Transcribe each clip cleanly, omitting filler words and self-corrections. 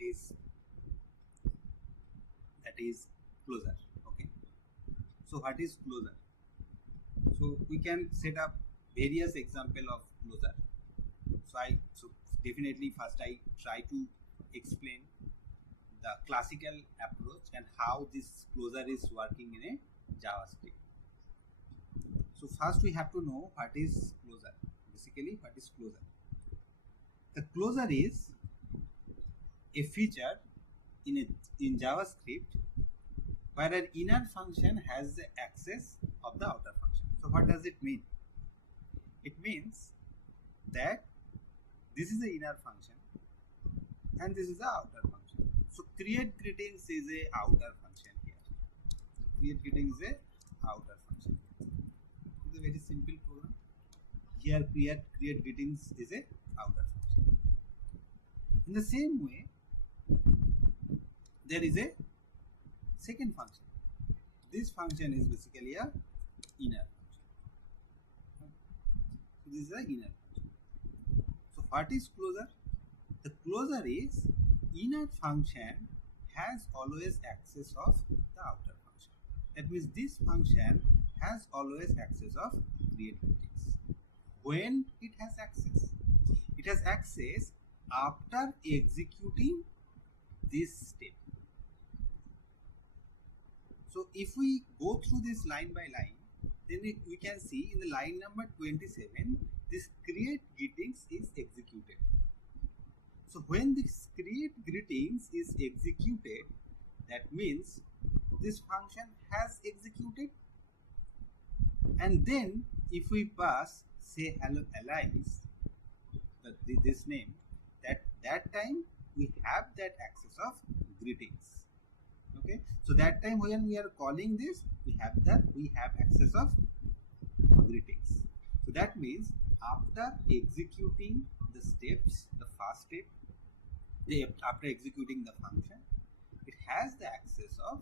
is closure. Okay, so what is closure? So we can set up various example of closure. So definitely first I try to explain the classical approach and how this closure is working in a JavaScript. So first we have to know what is closure. Basically, what is closure? The closure is a feature in JavaScript where an inner function has the access of the outer function. So what does it mean? It means that this is the inner function and this is the outer function. So create greetings is a outer function here. Create greetings is a outer function. It's a very simple program. Here create greetings is a outer function. In the same way, there is a second function. This function is basically a inner function. So this is the inner function. So what is closure? The closure is inner function has always access of the outer function. That means this function has always access of create greetings. When it has access? It has access after executing this step. So if we go through this line by line, then we can see in the line number 27, this create greetings is executed. So when this create greetings is executed, that means this function has executed. And then if we pass say hello Alice, this name, that time we have that access of greetings. Okay, so that time when we are calling this, we have access of greetings. So that means after executing the steps, the first step, after executing the function, it has the access of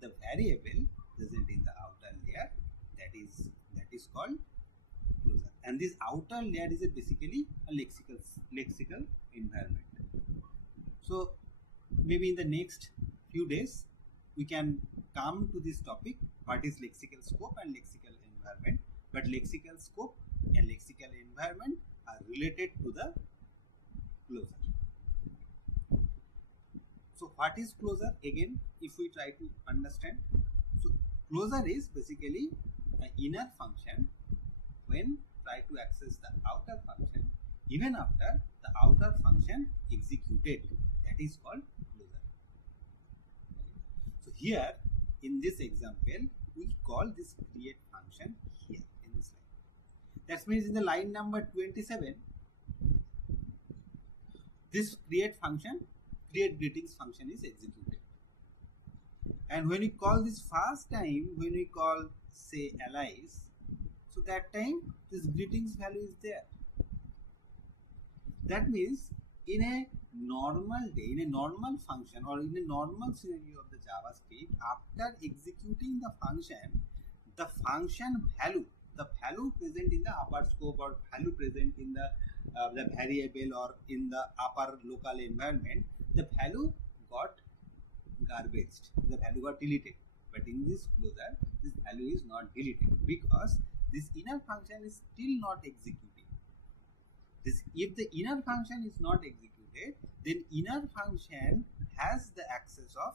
the variable present in the outer layer, that is called closure. And this outer layer is basically a lexical environment. So maybe in the next few days we can come to this topic, what is lexical scope and lexical environment. But lexical scope and lexical environment are related to the closure. So what is closure? Again, if we try to understand, so closure is basically an inner function when try to access the outer function even after the outer function executed. That is called closure. So here in this example, we call this create function here in this line. That means in the line number 27, this create greetings function is executed. And when we call this first time, when we call say Alice, so that time this greetings value is there. That means in a normal day, in a normal function or in a normal scenario of the JavaScript, after executing the function value, the value present in the upper scope or value present in the variable or in the upper local environment, the value got garbaged, the value got deleted. But in this closure, this value is not deleted because this inner function is still not executing. If the inner function is not executed, then inner function has the access of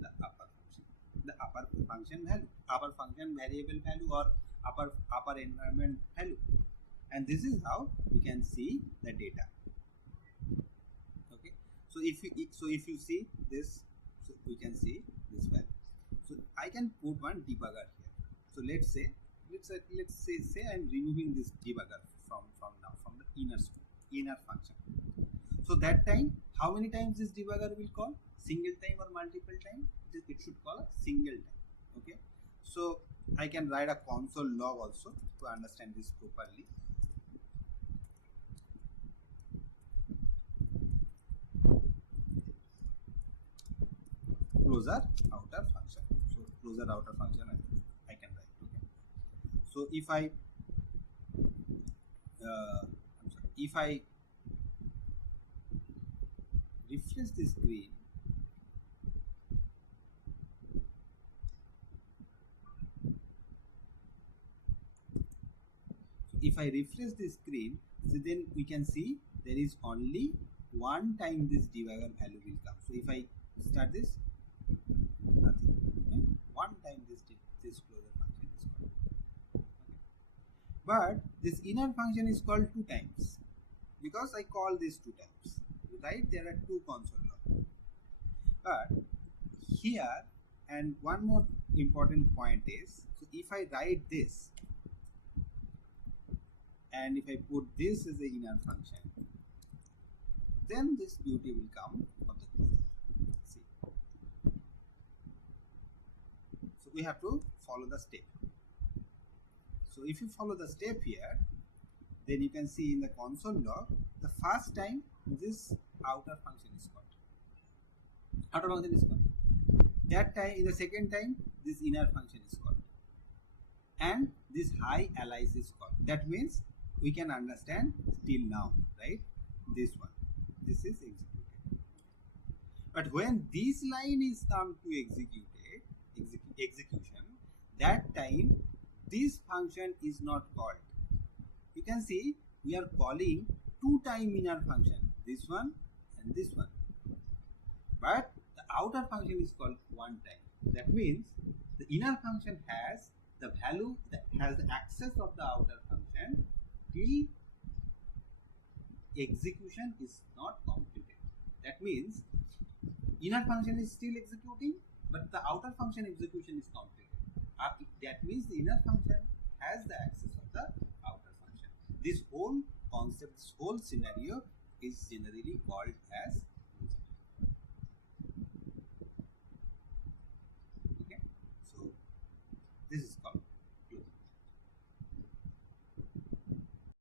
the upper function, the upper function value, upper function variable value or upper environment value. And this is how we can see the data. Okay, so if you see this, so we can see this value. So I can put one debugger here. So let's say I'm removing this debugger from the inner function. So that time, how many times this debugger will call? Single time or multiple time? It should call a single time. Okay, so I can write a console log also to understand this properly. Closure outer function. So closure outer function I can write. Okay. So if I refresh the screen, if I refresh the screen, so then we can see there is only one time this debugger value will come. So if I start this, nothing. Okay? One time this closure function is called. Okay? But this inner function is called 2 times because I call this 2 times. Right? There are 2 console log. But here, and one more important point is, so if I write this and if I put this as the inner function, then this beauty will come of the closure. See. So we have to follow the step. So if you follow the step here, then you can see in the console log, the first time this outer function is called. Outer function is called. That time, in the second time, this inner function is called. And this high alias is called. That means we can understand till now, right? This one. This is executed. But when this line is come to execution, that time this function is not called. You can see we are calling 2 time inner function, this one and this one. But the outer function is called 1 time. That means the inner function has the value that has the access of the outer function till execution is not completed. That means inner function is still executing, but the outer function execution is completed. That means the inner function has the access of the outer function. This whole concept, this whole scenario is generally called as